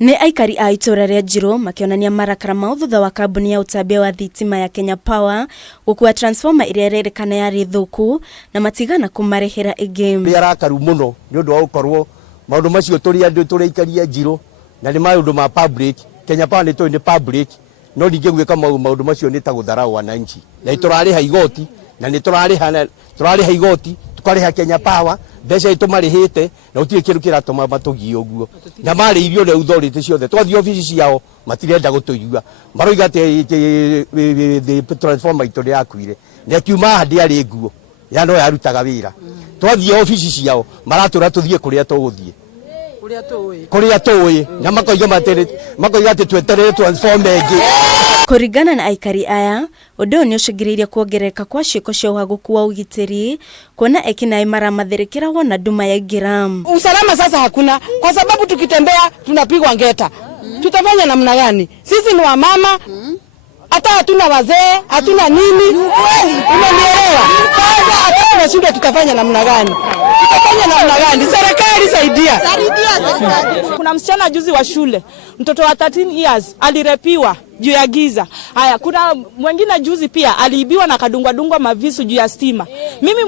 Ni aikari a itura ria Njiro makionania marakara mao thutha wa kambuni ya utambia wa thitima ya Kenya Power gukua transformer iria rerikana yari thuku na matigana kumarehera ingĩ. Nĩ arakaru muno nĩ ũndũ wa gũkorwo maũndũ macio tũrĩ andũ tũrĩikaria Njiro na nĩ maũndũ ma public. Kenya Power nĩ tũĩ nĩ public, no ningĩ gwĩka maũndũ macio nĩ ta gũtharau wananchi. Na tũrarĩha igoti na nĩ tũrarĩha igoti tukarĩha Kenya Power mbeca itumarihite na utie kiru kiratuma matugie uguo na mari irio le authority ciothe twathi office ciao matirenda gutuigua maroiga the transformer itore yakuire ne kiuma handi ari nguo ya no yarutaga wira twathi office ciao maratura tuthie kuria tuguthie kuria tuwi na makoiga ati tweterere transformer ingi. Kuringana na aikari aya, undu ni ucigiriria kuongereka kwa ciiko cia uhaguku wa ugitiri kuona ekinaĩ maramathirikiragwo na nduma ya Giram. Usalama sasa hakuna kwa sababu tukitembea tunapigwa ngeta. Tutafanya namna gani? Sisi ni wamama, hata hatuna wazee, hatuna nini. Unanielewa? Sasa hata tunashindwa tutafanya namna gani? Serikali saidia. Kuna msichana juzi wa shule, mtoto wa 13 years alirepiwa juu ya giza. Haya, kuna mwingine juzi pia aliibiwa na kadungwa mavisu juu ya stima. Mimi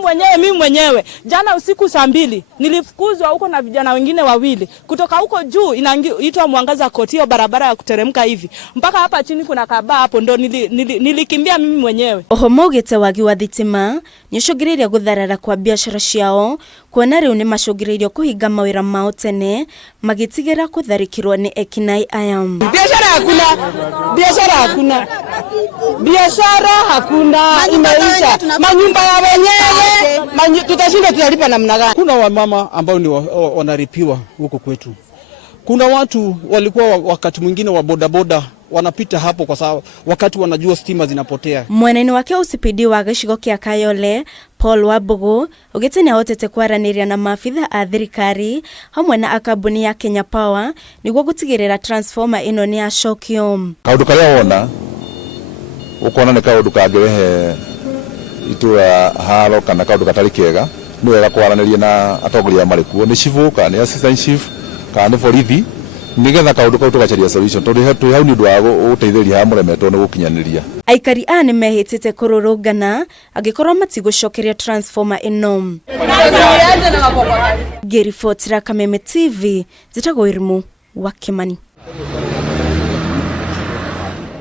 mwenyewe jana usiku saa 2 nilifukuzwa huko na vijana wengine wawili kutoka huko juu inaitwa Mwangaza Kotio, barabara ya kuteremka hivi mpaka hapa chini kuna kabaa hapo, ndo nilikimbia mimi mwenyewe. Ohomogete wagi wa thitima nyucugiriria gutharara kwa biashara ciao kuona riu ni macugiririo kuhinga mawira mao tene magitigira kutharikirwo ni ekinaĩ aya. Biashara hakuna imeisha. Manyumba ya wenyewe tutashinda tutalipa namna gani? Kuna wamama ambao ni wanaripiwa huko kwetu. Kuna watu walikuwa wakati mwingine wa bodaboda wanapita hapo kwa sababu wakati wanajua stima zinapotea. Mweneni wake usipidi wa gicigo kia Kayole Paul Wabugu ugete ni ahotete kwaraniria na maafitha a thirikari hamwe na akambuni ya Kenya Power niguo gutigirira transformer ino ni acokio. Kaundu karia wona ukona ni kaundu kangirehe itura haro kana kaundu katari kega ni wega kwaraniria na atongoria marikuo ni chifu kana assistant chief kana borithi nigetha kaundu kau tugacaria solution tondu hau ni undu wa uteithĩria ha muremetwo ni gukinyaniria. Aikari a ni mehitite kururungana agikorwo matigucokeria transformer ino. Ngiribotira Kameme TV zitagwo Irmu wa Kimani.